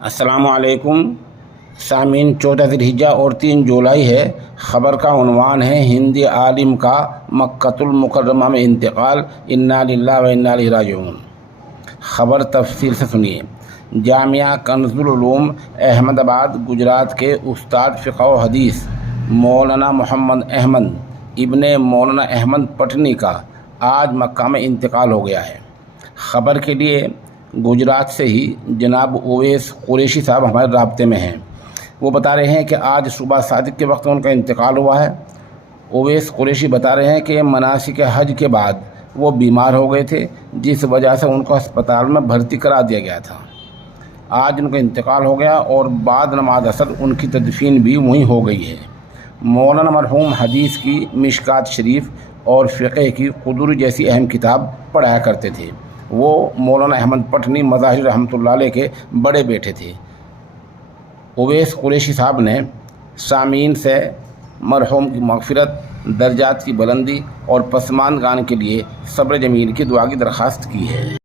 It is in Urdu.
السلام علیکم سامعین، 14 ذی الحجہ اور 3 جولائی ہے۔ خبر کا عنوان ہے ہندی عالم کا مکۃ المکرمہ میں انتقال، انا للہ و انا الیہ راجعون۔ خبر تفصیل سے سنیے۔ جامعہ کنز العلوم احمد آباد گجرات کے استاد فقہ و حدیث مولانا محمد احمد ابن مولانا احمد پٹنی کا آج مکہ میں انتقال ہو گیا ہے۔ خبر کے لیے گجرات سے ہی جناب اویس قریشی صاحب ہمارے رابطے میں ہیں۔ وہ بتا رہے ہیں کہ آج صبح صادق کے وقت ان کا انتقال ہوا ہے۔ اویس قریشی بتا رہے ہیں کہ مناسک حج کے بعد وہ بیمار ہو گئے تھے، جس وجہ سے ان کو ہسپتال میں بھرتی کرا دیا گیا تھا۔ آج ان کا انتقال ہو گیا اور بعد نماز عصر ان کی تدفین بھی وہیں ہو گئی ہے۔ مولانا مرحوم حدیث کی مشکات شریف اور فقہ کی قدر جیسی اہم کتاب پڑھایا کرتے تھے۔ وہ مولانا احمد پٹنی مظاہر رحمۃ اللہ علیہ کے بڑے بیٹے تھے۔ اویس قریشی صاحب نے سامعین سے مرحوم کی مغفرت، درجات کی بلندی اور پسماندگان کے لیے صبر جمیل کی دعا کی درخواست کی ہے۔